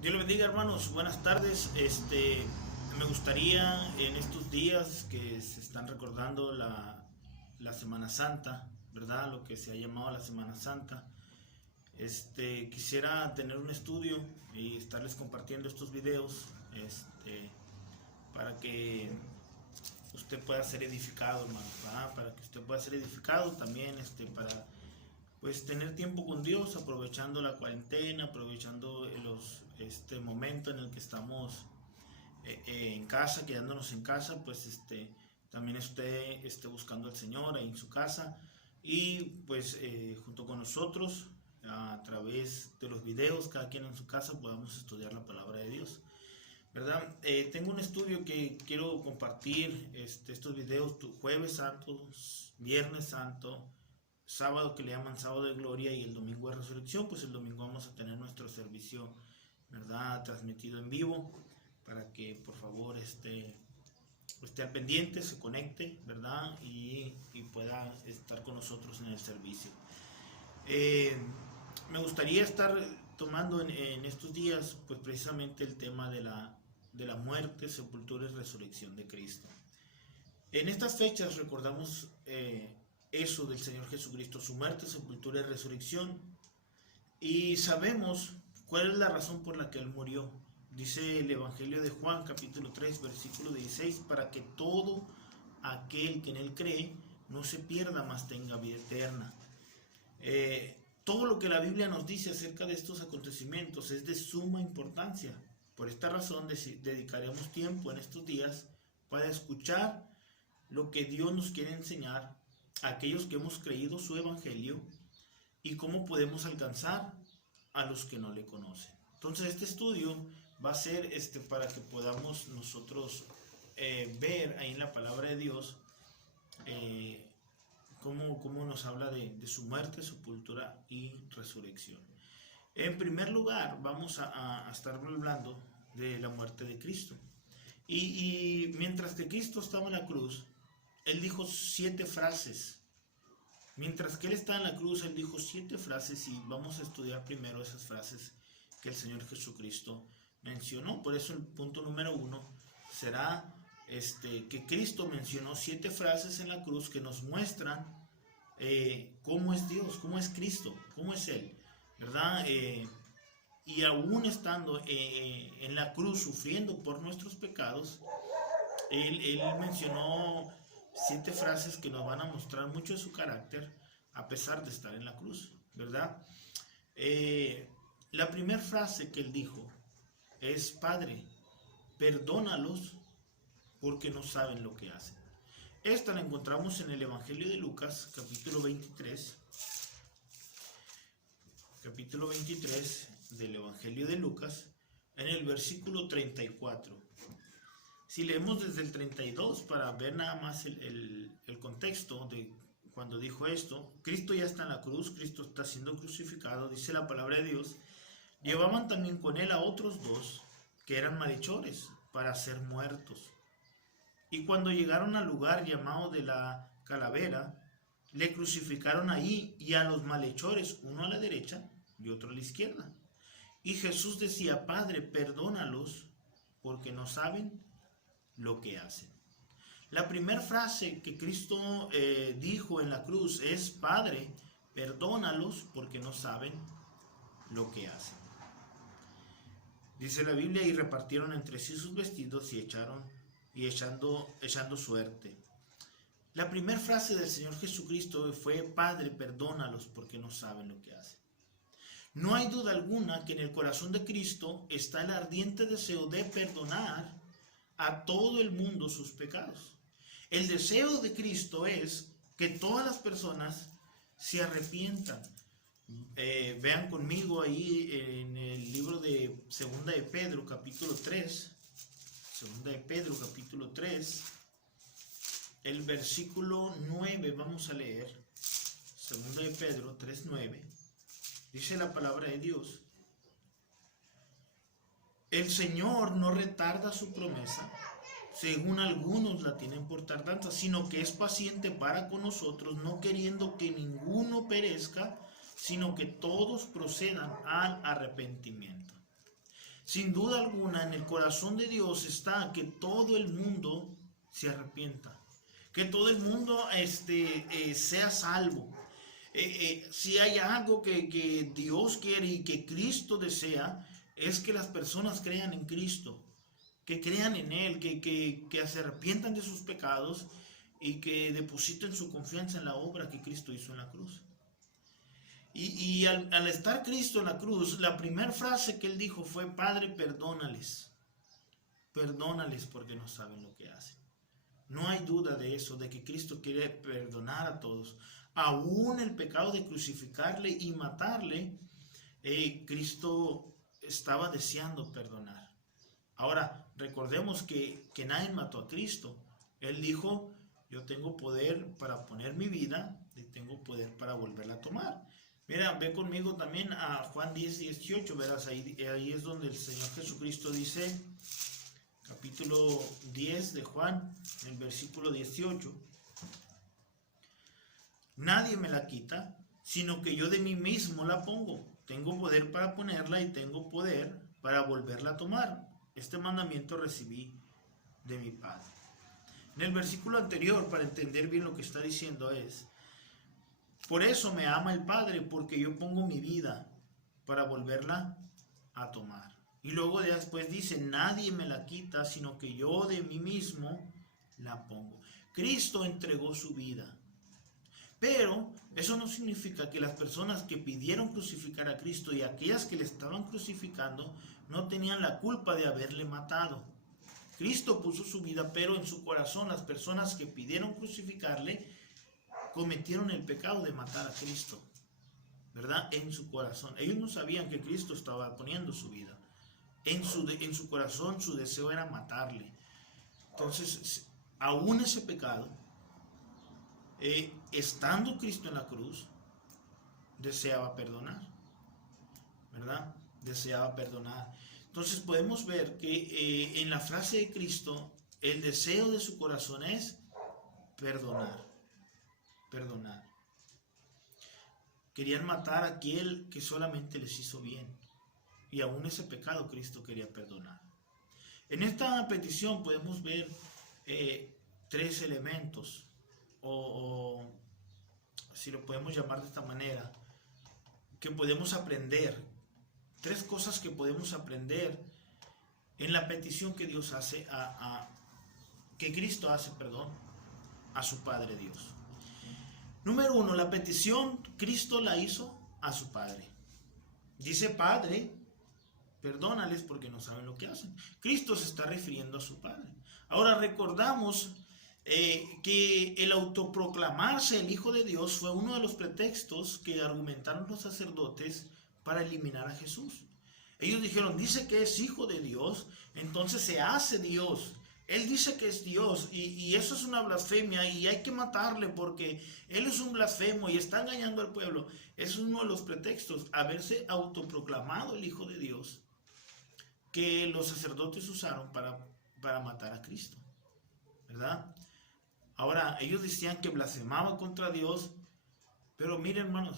Dios le bendiga, hermanos. Buenas tardes. Me gustaría en estos días que se están recordando la Semana Santa, ¿verdad? Lo que se ha llamado la Semana Santa. Quisiera tener un estudio y estarles compartiendo estos videos, para que usted pueda ser edificado, hermano, ¿verdad? Para que usted pueda ser edificado también, para pues tener tiempo con Dios, aprovechando la cuarentena, aprovechando este momento en el que estamos en casa, quedándonos en casa, pues también usted esté buscando al Señor ahí en su casa y pues junto con nosotros a través de los videos, cada quien en su casa podamos estudiar la palabra de Dios, ¿verdad? Tengo un estudio que quiero compartir, estos videos, jueves santo, viernes santo, sábado que le llaman sábado de gloria y el domingo de resurrección. Pues el domingo vamos a tener nuestro servicio, ¿verdad?, transmitido en vivo, para que por favor esté al pendiente, se conecte, ¿verdad?, y pueda estar con nosotros en el servicio. Me gustaría estar tomando en estos días pues precisamente el tema de la muerte, sepultura y resurrección de Cristo. En estas fechas recordamos eso del Señor Jesucristo, su muerte, sepultura y resurrección, y sabemos cuál es la razón por la que Él murió. Dice el Evangelio de Juan, capítulo 3, versículo 16, para que todo aquel que en Él cree no se pierda, mas tenga vida eterna. Todo lo que la Biblia nos dice acerca de estos acontecimientos es de suma importancia. Por esta razón dedicaremos tiempo en estos días para escuchar lo que Dios nos quiere enseñar a aquellos que hemos creído su evangelio y cómo podemos alcanzar a los que no le conocen. Entonces este estudio va a ser para que podamos nosotros ver ahí en la palabra de Dios cómo nos habla de su muerte, sepultura y resurrección. En primer lugar, vamos a estar hablando de la muerte de Cristo. Y mientras que Cristo estaba en la cruz, Él dijo 7 frases. Mientras que Él estaba en la cruz, Él dijo 7 frases, y vamos a estudiar primero esas frases que el Señor Jesucristo mencionó. Por eso el punto número 1 será que Cristo mencionó 7 frases en la cruz que nos muestran cómo es Dios, cómo es Cristo, cómo es Él, ¿verdad? Y aún estando en la cruz sufriendo por nuestros pecados, él mencionó 7 frases que nos van a mostrar mucho de su carácter a pesar de estar en la cruz, ¿verdad? La primera frase que él dijo es: Padre, perdónalos porque no saben lo que hacen. Esta la encontramos en el Evangelio de Lucas, capítulo 23 del Evangelio de Lucas, en el versículo 34. Si leemos desde el 32 para ver nada más el contexto de cuando dijo esto, Cristo ya está en la cruz, Cristo está siendo crucificado, dice la palabra de Dios. Llevaban también con él a otros 2 que eran malhechores para ser muertos. Y cuando llegaron al lugar llamado de la calavera, le crucificaron ahí, y a los malhechores, uno a la derecha y otro a la izquierda. Y Jesús decía: Padre, perdónalos porque no saben lo que hacen. La primera frase que Cristo dijo en la cruz es: Padre, perdónalos porque no saben lo que hacen. Dice la Biblia: y repartieron entre sí sus vestidos y echando suerte. La primera frase del Señor Jesucristo fue: Padre, perdónalos porque no saben lo que hacen. No hay duda alguna que en el corazón de Cristo está el ardiente deseo de perdonar a todo el mundo sus pecados. El deseo de Cristo es que todas las personas se arrepientan. Vean conmigo ahí en el libro de Segunda de Pedro, capítulo 3. Segunda de Pedro, capítulo 3. El versículo 9 vamos a leer. Segunda de Pedro 3:9. Dice la palabra de Dios: el Señor no retarda su promesa, según algunos la tienen por tardanza, sino que es paciente para con nosotros, no queriendo que ninguno perezca, sino que todos procedan al arrepentimiento. sin duda alguna, en el corazón de Dios está que todo el mundo se arrepienta, que todo el mundo sea salvo. Si hay algo que Dios quiere y que Cristo desea, es que las personas crean en Cristo, que crean en Él, que se arrepientan de sus pecados y que depositen su confianza en la obra que Cristo hizo en la cruz. Y al estar Cristo en la cruz, la primera frase que Él dijo fue: Padre, perdónales, perdónales porque no saben lo que hacen. No hay duda de eso, de que Cristo quiere perdonar a todos. Aún el pecado de crucificarle y matarle, Cristo estaba deseando perdonar. Ahora, recordemos que nadie mató a Cristo. Él dijo: yo tengo poder para poner mi vida y tengo poder para volverla a tomar. Mira, ve conmigo también a Juan 10:18, verás, ahí es donde el Señor Jesucristo dice, capítulo 10 de Juan, en el versículo 18, nadie me la quita, sino que yo de mí mismo la pongo. Tengo poder para ponerla y tengo poder para volverla a tomar. Este mandamiento recibí de mi Padre. En el versículo anterior, para entender bien lo que está diciendo, es: por eso me ama el Padre, porque yo pongo mi vida para volverla a tomar. Y luego después dice: nadie me la quita, sino que yo de mí mismo la pongo. Cristo entregó su vida. Pero eso no significa que las personas que pidieron crucificar a Cristo y aquellas que le estaban crucificando no tenían la culpa de haberle matado. Cristo puso su vida, pero en su corazón las personas que pidieron crucificarle cometieron el pecado de matar a Cristo, ¿verdad? En su corazón. Ellos no sabían que Cristo estaba poniendo su vida. En su corazón su deseo era matarle. Entonces, aún ese pecado, estando Cristo en la cruz, deseaba perdonar, ¿verdad? Deseaba perdonar. Entonces podemos ver que en la frase de Cristo, el deseo de su corazón es perdonar. Perdonar. Querían matar a aquel que solamente les hizo bien. Y aún ese pecado Cristo quería perdonar. En esta petición podemos ver tres elementos, o si lo podemos llamar de esta manera, que podemos aprender. Tres cosas que podemos aprender en la petición que Dios hace que Cristo hace, a su Padre Dios. Número uno, la petición Cristo la hizo a su Padre. Dice: Padre, perdónales porque no saben lo que hacen. Cristo se está refiriendo a su Padre. Ahora recordamos que el autoproclamarse el Hijo de Dios fue uno de los pretextos que argumentaron los sacerdotes para eliminar a Jesús. Ellos dijeron: dice que es Hijo de Dios, entonces se hace Dios. Él dice que es Dios y eso es una blasfemia y hay que matarle porque Él es un blasfemo y está engañando al pueblo. Es uno de los pretextos, haberse autoproclamado el Hijo de Dios, que los sacerdotes usaron para matar a Cristo, ¿verdad? Ahora, ellos decían que blasfemaba contra Dios, pero miren, hermanos,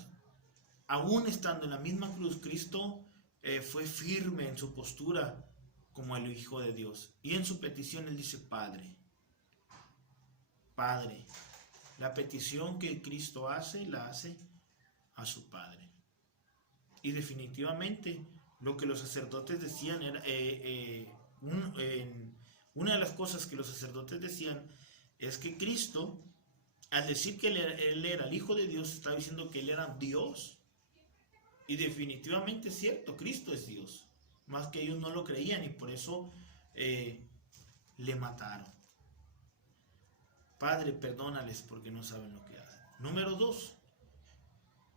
aún estando en la misma cruz, Cristo fue firme en su postura como el Hijo de Dios. Y en su petición Él dice: Padre. Padre. La petición que Cristo hace, la hace a su Padre. Y definitivamente lo que los sacerdotes decían era, una de las cosas que los sacerdotes decían es que Cristo, al decir que él era el Hijo de Dios, estaba diciendo que Él era Dios. Y definitivamente es cierto, Cristo es Dios. Más que ellos no lo creían y por eso le mataron. Padre, perdónales porque no saben lo que hacen. Número 2.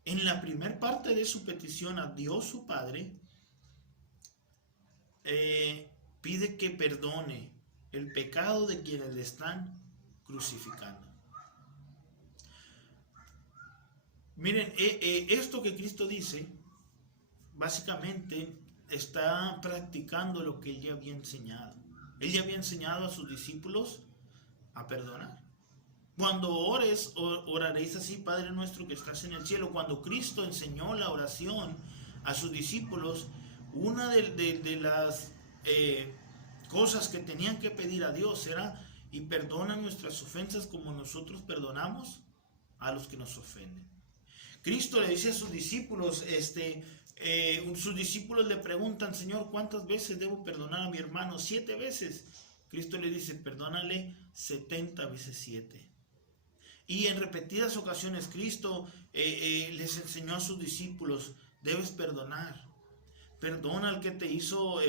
En la primera parte de su petición a Dios su Padre, pide que perdone el pecado de quienes le están crucificando. Miren, esto que Cristo dice, básicamente está practicando lo que Él ya había enseñado. Él ya había enseñado a sus discípulos a perdonar. Cuando ores, oraréis así: Padre nuestro que estás en el cielo. Cuando Cristo enseñó la oración a sus discípulos, una de las cosas que tenían que pedir a Dios era: y perdona nuestras ofensas como nosotros perdonamos a los que nos ofenden. Cristo le dice a sus discípulos, sus discípulos le preguntan: Señor, ¿cuántas veces debo perdonar a mi hermano? 7 veces. Cristo le dice: perdónale 70 veces 7. Y en repetidas ocasiones Cristo les enseñó a sus discípulos: debes perdonar. Perdona al que te hizo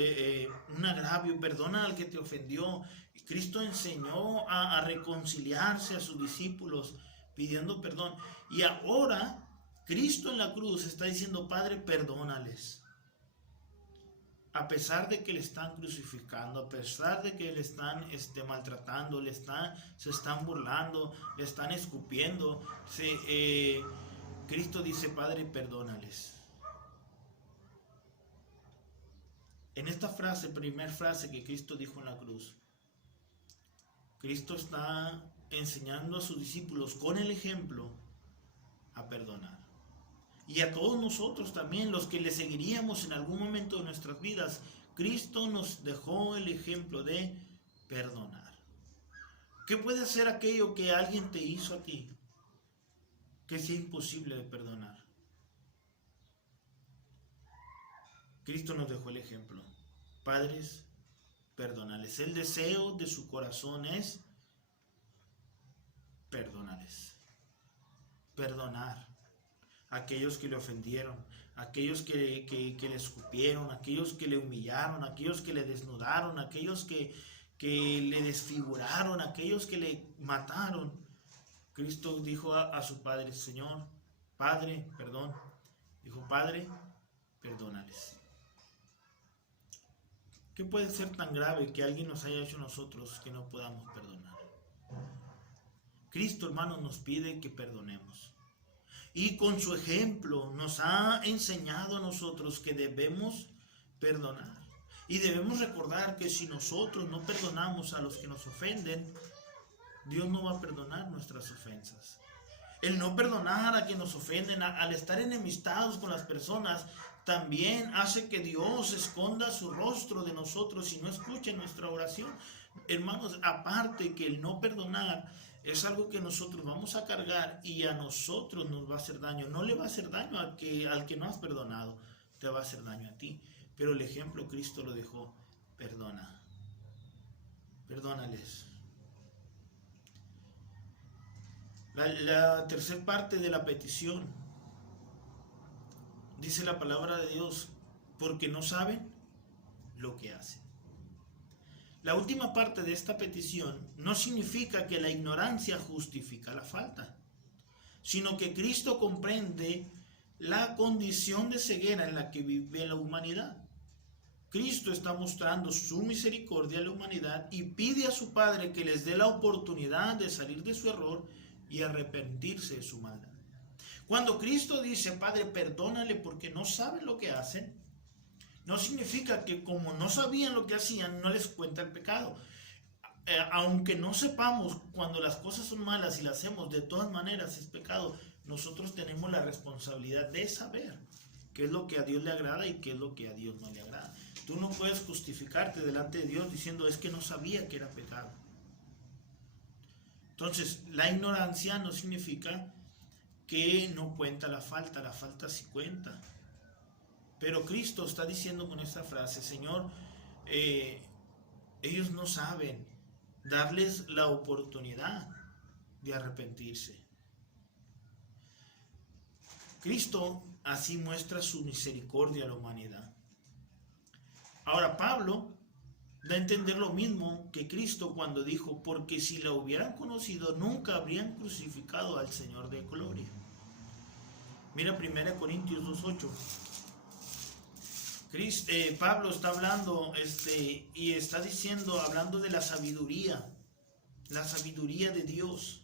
un agravio, perdona al que te ofendió. Cristo enseñó a reconciliarse a sus discípulos pidiendo perdón. Y ahora Cristo en la cruz está diciendo: Padre, perdónales. A pesar de que le están crucificando, a pesar de que le están maltratando, se están burlando, le están escupiendo, Cristo dice: Padre, perdónales. En esta frase, primera frase que Cristo dijo en la cruz, Cristo está enseñando a sus discípulos con el ejemplo a perdonar. Y a todos nosotros también, los que le seguiríamos en algún momento de nuestras vidas, Cristo nos dejó el ejemplo de perdonar. ¿Qué puede ser aquello que alguien te hizo a ti que sea imposible de perdonar? Cristo nos dejó el ejemplo. Padres, perdónales. El deseo de su corazón es perdónales. Perdonar a aquellos que le ofendieron, a aquellos que le escupieron, a aquellos que le humillaron, a aquellos que le desnudaron, a aquellos que le desfiguraron, a aquellos que le mataron. Cristo dijo a su Padre: Señor, Padre, perdón. Dijo: Padre, perdónales. ¿Qué puede ser tan grave que alguien nos haya hecho a nosotros que no podamos perdonar? Cristo, hermanos, nos pide que perdonemos. Y con su ejemplo nos ha enseñado a nosotros que debemos perdonar. Y debemos recordar que si nosotros no perdonamos a los que nos ofenden, Dios no va a perdonar nuestras ofensas. El no perdonar a quienes nos ofenden, al estar enemistados con las personas, también hace que Dios esconda su rostro de nosotros y no escuche nuestra oración. Hermanos, aparte que el no perdonar es algo que nosotros vamos a cargar y a nosotros nos va a hacer daño. No le va a hacer daño al que no has perdonado, te va a hacer daño a ti. Pero el ejemplo Cristo lo dejó: perdona, perdónales. La tercera parte de la petición, dice la palabra de Dios: porque no saben lo que hacen. La última parte de esta petición no significa que la ignorancia justifica la falta, sino que Cristo comprende la condición de ceguera en la que vive la humanidad. Cristo está mostrando su misericordia a la humanidad y pide a su Padre que les dé la oportunidad de salir de su error y arrepentirse de su maldad. Cuando Cristo dice: Padre, perdónale porque no saben lo que hacen, no significa que como no sabían lo que hacían, no les cuenta el pecado. Aunque no sepamos cuando las cosas son malas y las hacemos, de todas maneras es pecado. Nosotros tenemos la responsabilidad de saber qué es lo que a Dios le agrada y qué es lo que a Dios no le agrada. Tú no puedes justificarte delante de Dios diciendo: es que no sabía que era pecado. Entonces, la ignorancia no significa que no cuenta la falta sí cuenta. Pero Cristo está diciendo con esta frase: Señor, ellos no saben, darles la oportunidad de arrepentirse. Cristo así muestra su misericordia a la humanidad. Ahora Pablo da a entender lo mismo que Cristo cuando dijo: porque si la hubieran conocido, nunca habrían crucificado al Señor de gloria. Mira 1 Corintios 2:8. Pablo está hablando y está diciendo, hablando de la sabiduría de Dios,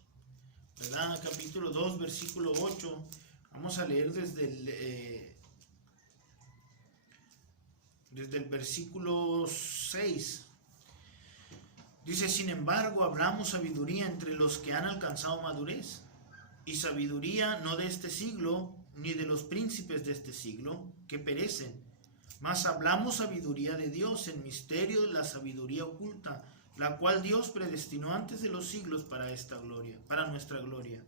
¿verdad? Capítulo 2, versículo 8. Vamos a leer desde el versículo 6. Dice: sin embargo, hablamos sabiduría entre los que han alcanzado madurez, y sabiduría no de este siglo, ni de los príncipes de este siglo, que perecen, Mas hablamos sabiduría de Dios, en misterio de la sabiduría oculta, la cual Dios predestinó antes de los siglos para esta gloria, para nuestra gloria,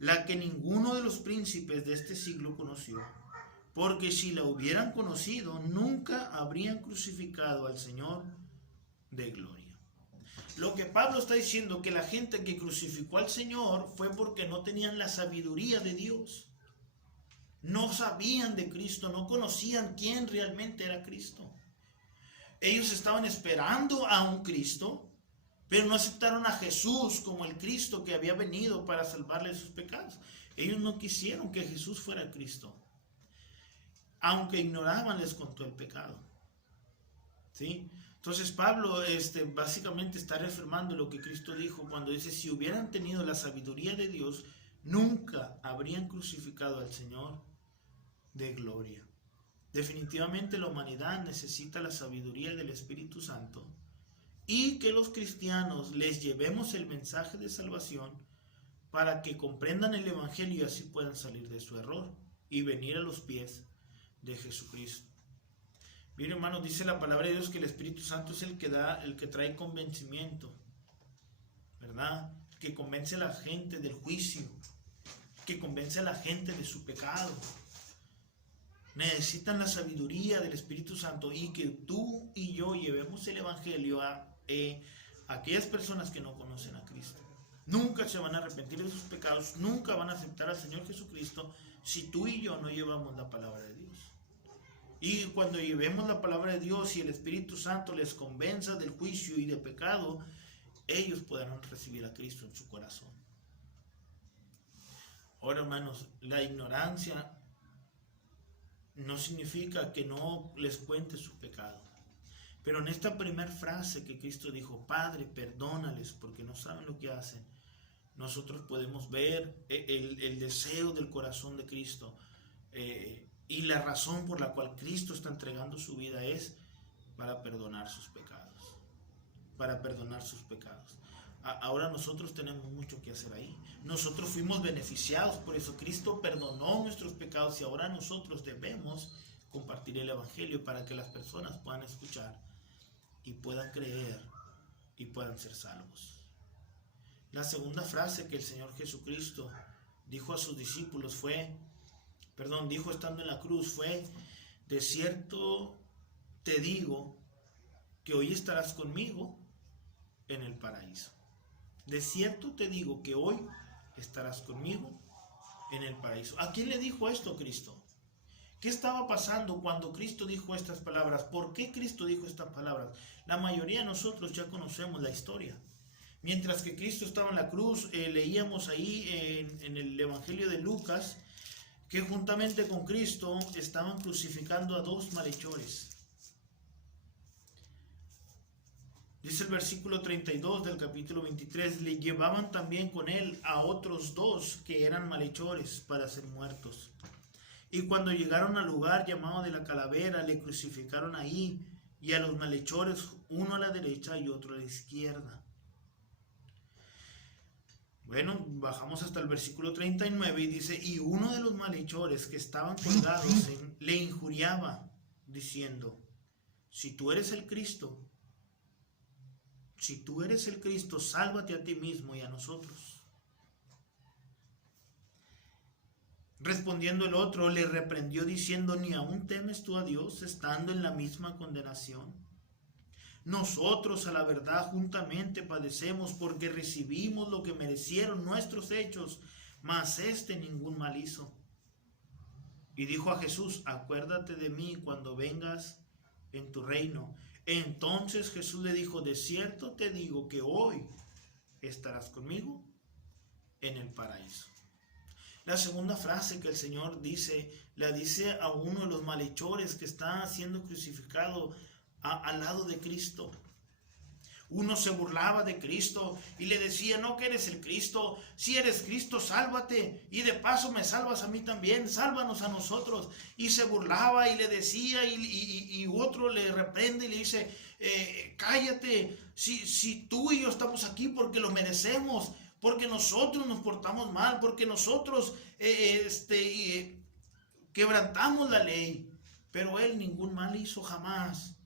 la que ninguno de los príncipes de este siglo conoció, porque si la hubieran conocido, nunca habrían crucificado al Señor de gloria. Lo que Pablo está diciendo, que la gente que crucificó al Señor fue porque no tenían la sabiduría de Dios. No sabían de Cristo, no conocían quién realmente era Cristo. Ellos estaban esperando a un Cristo, pero no aceptaron a Jesús como el Cristo que había venido para salvarles sus pecados. Ellos no quisieron que Jesús fuera Cristo. Aunque ignoraban, les contó el pecado. ¿Sí? Entonces Pablo básicamente está reafirmando lo que Cristo dijo cuando dice: si hubieran tenido la sabiduría de Dios, nunca habrían crucificado al Señor de gloria. Definitivamente la humanidad necesita la sabiduría del Espíritu Santo, y que los cristianos les llevemos el mensaje de salvación para que comprendan el Evangelio y así puedan salir de su error y venir a los pies de Jesucristo. Bien, hermanos, dice la palabra de Dios que el Espíritu Santo es el que trae convencimiento, ¿verdad? Que convence a la gente del juicio, que convence a la gente de su pecado. Necesitan la sabiduría del Espíritu Santo, y que tú y yo llevemos el Evangelio a aquellas personas que no conocen a Cristo. Nunca se van a arrepentir de sus pecados, nunca van a aceptar al Señor Jesucristo si tú y yo no llevamos la palabra de Dios. Y cuando llevemos la palabra de Dios y el Espíritu Santo les convenza del juicio y del pecado, ellos podrán recibir a Cristo en su corazón. Ahora, hermanos, la ignorancia no significa que no les cuente su pecado. Pero en esta primera frase que Cristo dijo: Padre, perdónales porque no saben lo que hacen, nosotros podemos ver el deseo del corazón de Cristo, y la razón por la cual Cristo está entregando su vida es para perdonar sus pecados. Para perdonar sus pecados. Ahora nosotros tenemos mucho que hacer ahí. Nosotros fuimos beneficiados por eso. Cristo perdonó nuestros pecados y ahora nosotros debemos compartir el Evangelio para que las personas puedan escuchar y puedan creer y puedan ser salvos. La segunda frase que el Señor Jesucristo dijo a sus discípulos dijo estando en la cruz fue: de cierto te digo que hoy estarás conmigo en el paraíso. De cierto te digo que hoy estarás conmigo en el paraíso. ¿A quién le dijo esto Cristo? ¿Qué estaba pasando cuando Cristo dijo estas palabras? ¿Por qué Cristo dijo estas palabras? La mayoría de nosotros ya conocemos la historia. Mientras que Cristo estaba en la cruz, leíamos ahí en el Evangelio de Lucas que juntamente con Cristo estaban crucificando a dos malhechores. Dice el versículo 32 del capítulo 23, le llevaban también con él a otros dos que eran malhechores para ser muertos. Y cuando llegaron al lugar llamado de la calavera, le crucificaron ahí, y a los malhechores, uno a la derecha y otro a la izquierda. Bueno, bajamos hasta el versículo 39 y dice: y uno de los malhechores que estaban colgados le injuriaba, diciendo: si tú eres el Cristo, sálvate a ti mismo y a nosotros. Respondiendo el otro, le reprendió diciendo: ¿ni aún temes tú a Dios, estando en la misma condenación? Nosotros a la verdad juntamente padecemos, porque recibimos lo que merecieron nuestros hechos, mas ningún mal hizo. Y dijo a Jesús: acuérdate de mí cuando vengas en tu reino. Entonces Jesús le dijo: de cierto te digo que hoy estarás conmigo en el paraíso. La segunda frase que el Señor dice, la dice a uno de los malhechores que está siendo crucificado al lado de Cristo. Uno se burlaba de Cristo y le decía: no, que eres el Cristo. Si eres Cristo, sálvate, y de paso me salvas a mí también, sálvanos a nosotros. Y se burlaba y le decía, y otro le reprende y le dice: cállate, si tú y yo estamos aquí porque lo merecemos, porque nosotros nos portamos mal, porque nosotros quebrantamos la ley. pero él ningún mal hizo jamás.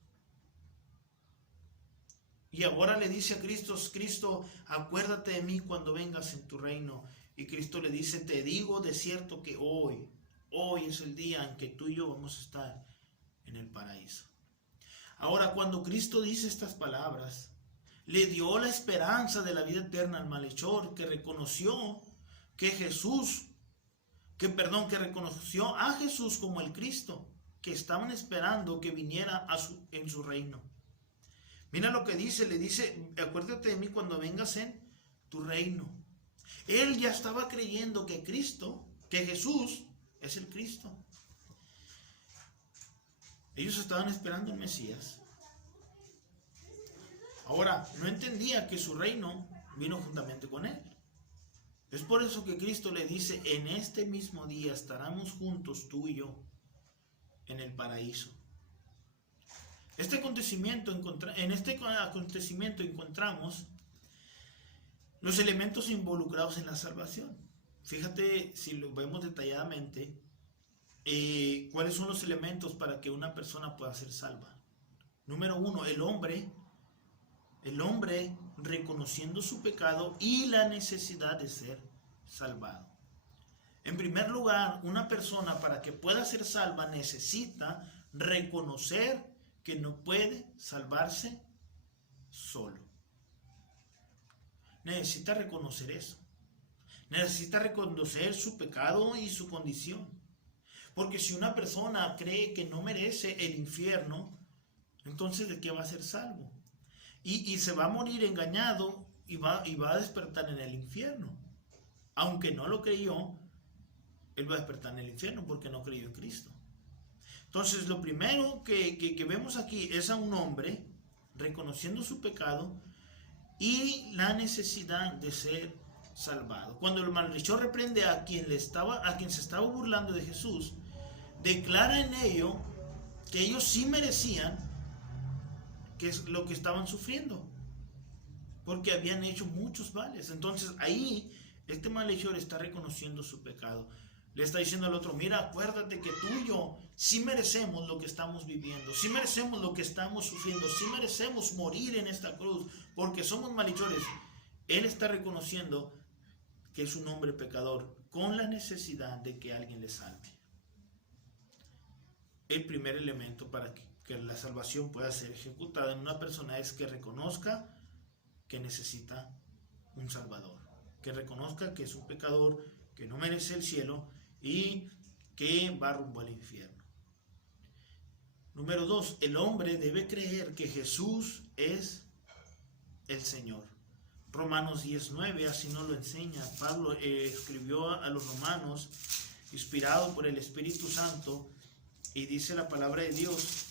Y ahora le dice a Cristo, Cristo, acuérdate de mí cuando vengas en tu reino. Y Cristo le dice, te digo de cierto que hoy es el día en que tú y yo vamos a estar en el paraíso. Ahora, cuando Cristo dice estas palabras, le dio la esperanza de la vida eterna al malhechor, que reconoció que reconoció a Jesús como el Cristo, que estaban esperando que viniera en su reino. Mira lo que dice, le dice, acuérdate de mí cuando vengas en tu reino. Él ya estaba creyendo que Jesús es el Cristo. Ellos estaban esperando al Mesías. Ahora, no entendía que su reino vino juntamente con él. Es por eso que Cristo le dice, en este mismo día estaremos juntos tú y yo en el paraíso. En este acontecimiento encontramos los elementos involucrados en la salvación. Fíjate, si lo vemos detalladamente, cuáles son los elementos para que una persona pueda ser salva. Número 1, el hombre reconociendo su pecado y la necesidad de ser salvado. En primer lugar, una persona para que pueda ser salva necesita reconocer que no puede salvarse solo. Necesita reconocer eso. Necesita reconocer su pecado y su condición. Porque si una persona cree que no merece el infierno, entonces ¿de qué va a ser salvo? Y se va a morir engañado y va a despertar en el infierno. Aunque no lo creyó, él va a despertar en el infierno porque no creyó en Cristo. Entonces lo primero que vemos aquí es a un hombre reconociendo su pecado y la necesidad de ser salvado. Cuando el malhechor reprende a quien se estaba burlando de Jesús, declara en ello que ellos sí merecían que es lo que estaban sufriendo, porque habían hecho muchos males. Entonces ahí este malhechor está reconociendo su pecado. Le está diciendo al otro, mira, acuérdate que tú y yo sí merecemos lo que estamos viviendo, sí merecemos lo que estamos sufriendo, sí merecemos morir en esta cruz, porque somos malhechores. Él está reconociendo que es un hombre pecador con la necesidad de que alguien le salve. El primer elemento para que la salvación pueda ser ejecutada en una persona es que reconozca que necesita un salvador, que reconozca que es un pecador, que no merece el cielo y que va rumbo al infierno. Número 2, el hombre debe creer que Jesús es el Señor. Romanos 10:9, así nos lo enseña. Pablo escribió a los romanos, inspirado por el Espíritu Santo, y dice la palabra de Dios,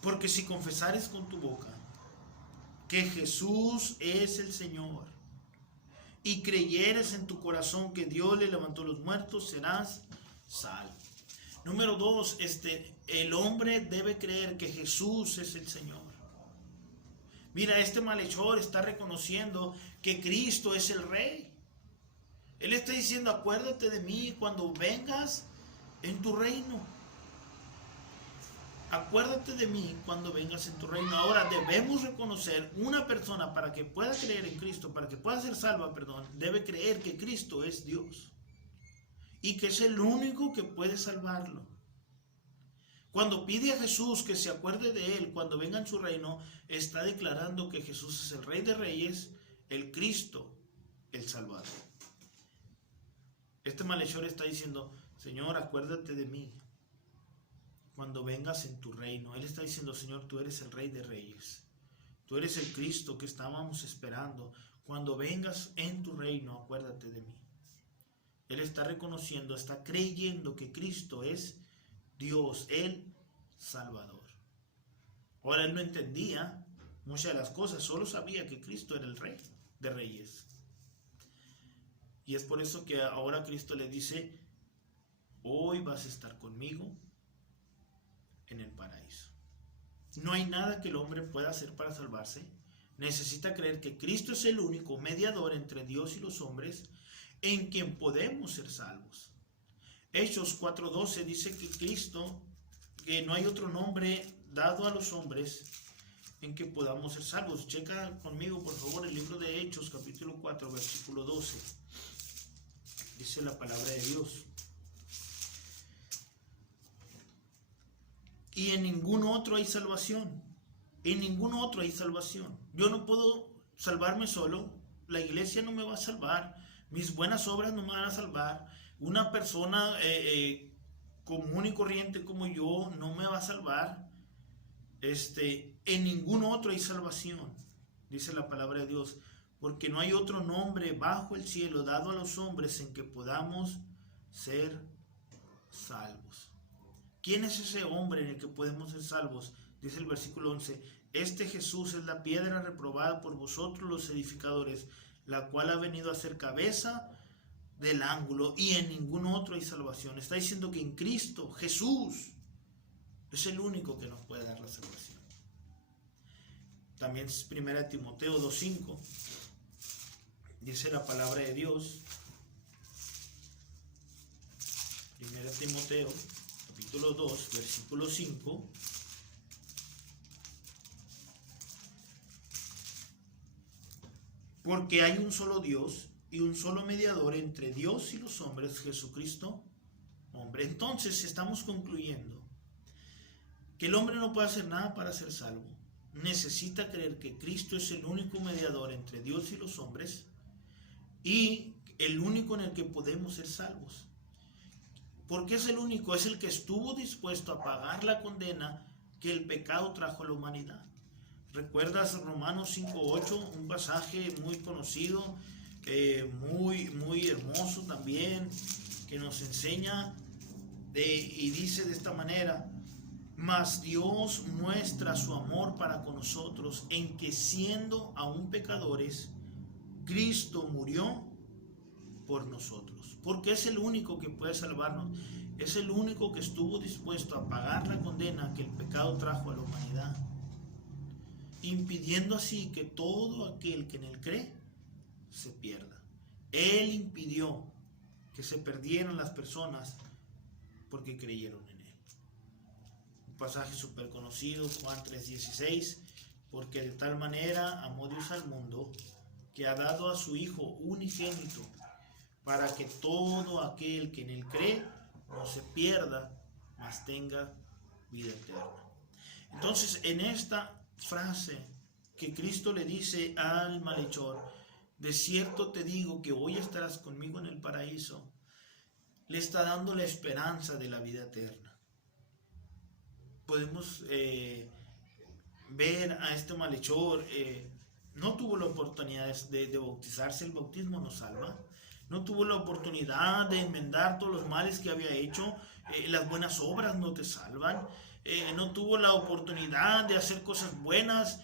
porque si confesares con tu boca que Jesús es el Señor y creyeres en tu corazón que Dios le levantó los muertos, serás salvo. Número 2, el hombre debe creer que Jesús es el Señor. Mira, este malhechor está reconociendo que Cristo es el Rey. Él está diciendo, acuérdate de mí cuando vengas en tu reino. Acuérdate de mí cuando vengas en tu reino. Ahora debemos reconocer, una persona para que pueda creer en Cristo, para que pueda ser salva, debe creer que Cristo es Dios y que es el único que puede salvarlo. Cuando pide a Jesús que se acuerde de él cuando venga en su reino, está declarando que Jesús es el Rey de Reyes, el Cristo, el Salvador. Este malhechor está diciendo, Señor, acuérdate de mí cuando vengas en tu reino. Él está diciendo, Señor, tú eres el Rey de Reyes. Tú eres el Cristo que estábamos esperando. Cuando vengas en tu reino, acuérdate de mí. Él está reconociendo, está creyendo que Cristo es Dios, el Salvador. Ahora él no entendía muchas de las cosas, solo sabía que Cristo era el Rey de Reyes. Y es por eso que ahora Cristo le dice, hoy vas a estar conmigo en el paraíso. No hay nada que el hombre pueda hacer para salvarse. Necesita creer que Cristo es el único mediador entre Dios y los hombres en quien podemos ser salvos. Hechos 4:12 dice que Cristo, que no hay otro nombre dado a los hombres en que podamos ser salvos. Checa conmigo, por favor, el libro de Hechos, capítulo 4, versículo 12. Dice la palabra de Dios. Y en ningún otro hay salvación. En ningún otro hay salvación. Yo no puedo salvarme solo. La iglesia no me va a salvar. Mis buenas obras no me van a salvar. Una persona común y corriente como yo no me va a salvar. En ningún otro hay salvación, dice la palabra de Dios, porque no hay otro nombre bajo el cielo dado a los hombres en que podamos ser salvos. ¿Quién es ese hombre en el que podemos ser salvos? Dice el versículo 11, este Jesús es la piedra reprobada por vosotros los edificadores, la cual ha venido a ser cabeza del ángulo, y en ningún otro hay salvación. Está diciendo que en Cristo, Jesús, es el único que nos puede dar la salvación. También es 1 Timoteo 2:5. Dice la palabra de Dios. 1 Timoteo, capítulo 2, versículo 5. Porque hay un solo Dios y un solo mediador entre Dios y los hombres, Jesucristo, hombre. Entonces estamos concluyendo que el hombre no puede hacer nada para ser salvo. Necesita creer que Cristo es el único mediador entre Dios y los hombres y el único en el que podemos ser salvos. Porque es el único, es el que estuvo dispuesto a pagar la condena que el pecado trajo a la humanidad. ¿Recuerdas Romanos 5:8? Un pasaje muy conocido, muy hermoso también, que nos enseña y dice de esta manera: mas Dios muestra su amor para con nosotros en que siendo aún pecadores, Cristo murió por nosotros. Porque es el único que puede salvarnos. Es el único que estuvo dispuesto a pagar la condena que el pecado trajo a la humanidad, impidiendo así que todo aquel que en él cree se pierda. Él impidió que se perdieran las personas porque creyeron en él. Un pasaje súper conocido, Juan 3:16, porque de tal manera amó Dios al mundo que ha dado a su Hijo unigénito, para que todo aquel que en él cree no se pierda, mas tenga vida eterna. Entonces, en esta frase que Cristo le dice al malhechor, de cierto te digo que hoy estarás conmigo en el paraíso, le está dando la esperanza de la vida eterna. Podemos ver a este malhechor, no tuvo la oportunidad de bautizarse. El bautismo no salva. No tuvo la oportunidad de enmendar todos los males que había hecho. Las buenas obras no te salvan. No tuvo la oportunidad de hacer cosas buenas,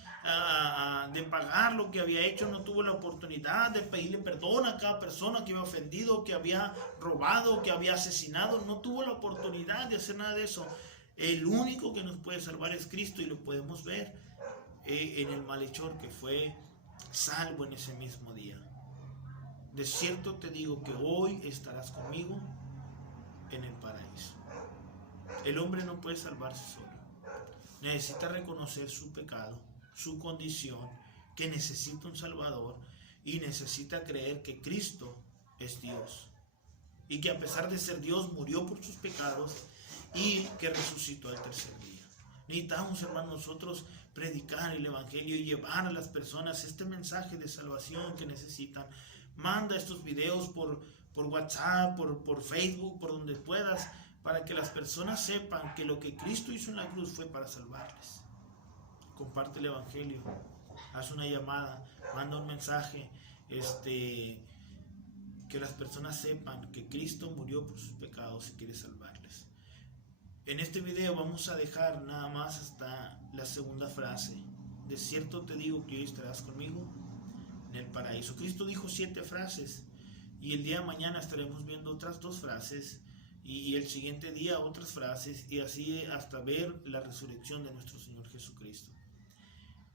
de pagar lo que había hecho. No tuvo la oportunidad de pedirle perdón a cada persona que había ofendido, que había robado, que había asesinado. No tuvo la oportunidad de hacer nada de eso. El único que nos puede salvar es Cristo, y lo podemos ver en el malhechor que fue salvo en ese mismo día. De cierto te digo que hoy estarás conmigo en el paraíso. El hombre no puede salvarse solo. Necesita reconocer su pecado, su condición, que necesita un Salvador, y necesita creer que Cristo es Dios y que a pesar de ser Dios murió por sus pecados y que resucitó al tercer día. Necesitamos, hermanos, nosotros predicar el evangelio y llevar a las personas este mensaje de salvación que necesitan. Manda estos videos por WhatsApp, por Facebook, por donde puedas, para que las personas sepan que lo que Cristo hizo en la cruz fue para salvarles. Comparte el evangelio, haz una llamada, manda un mensaje, que las personas sepan que Cristo murió por sus pecados y quiere salvarles. En este video vamos a dejar nada más hasta la segunda frase. De cierto te digo que hoy estarás conmigo en el paraíso. Cristo dijo 7 frases, y el día de mañana estaremos viendo otras 2 frases, y el siguiente día otras frases, y así hasta ver la resurrección de nuestro Señor Jesucristo.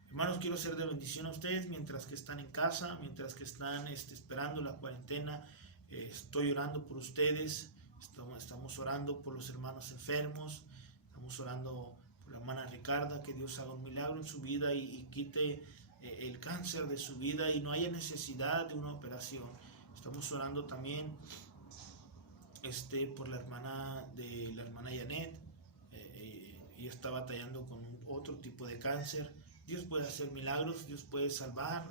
Hermanos, quiero ser de bendición a ustedes mientras que están en casa, mientras que están esperando la cuarentena. Estoy orando por ustedes. Estamos orando por los hermanos enfermos, estamos orando por la hermana Ricarda, que Dios haga un milagro en su vida y quite el cáncer de su vida y no haya necesidad de una operación. Estamos orando también por la hermana Janet. Ella está batallando con otro tipo de cáncer. Dios puede hacer milagros, Dios puede salvar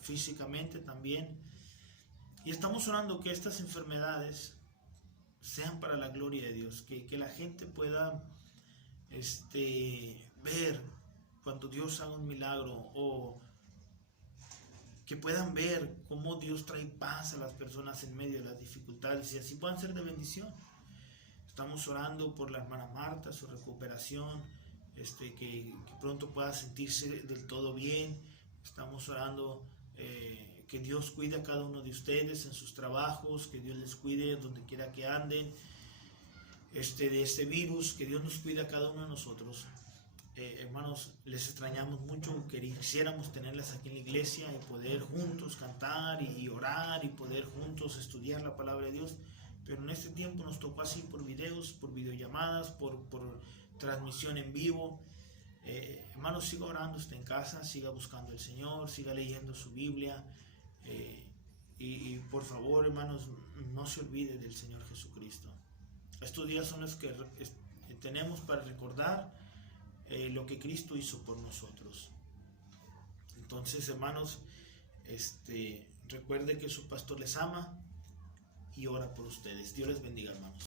físicamente también. Y estamos orando que estas enfermedades sean para la gloria de Dios, que la gente pueda ver cuando Dios haga un milagro, o que puedan ver cómo Dios trae paz a las personas en medio de las dificultades y así puedan ser de bendición. Estamos orando por la hermana Marta, su recuperación, que pronto pueda sentirse del todo bien. Estamos orando que Dios cuide a cada uno de ustedes en sus trabajos, que Dios les cuide donde quiera que anden, de este virus, que Dios nos cuide a cada uno de nosotros. Hermanos, les extrañamos mucho, quisiéramos tenerles aquí en la iglesia y poder juntos cantar y orar y poder juntos estudiar la palabra de Dios, pero en este tiempo nos tocó así por videos, por videollamadas, por transmisión en vivo. Hermanos, siga orando usted en casa, siga buscando al Señor, siga leyendo su Biblia, y por favor, hermanos, no se olvide del Señor Jesucristo. Estos días son los que tenemos para recordar lo que Cristo hizo por nosotros. Entonces, hermanos, recuerde que su pastor les ama y ora por ustedes. Dios les bendiga, hermanos.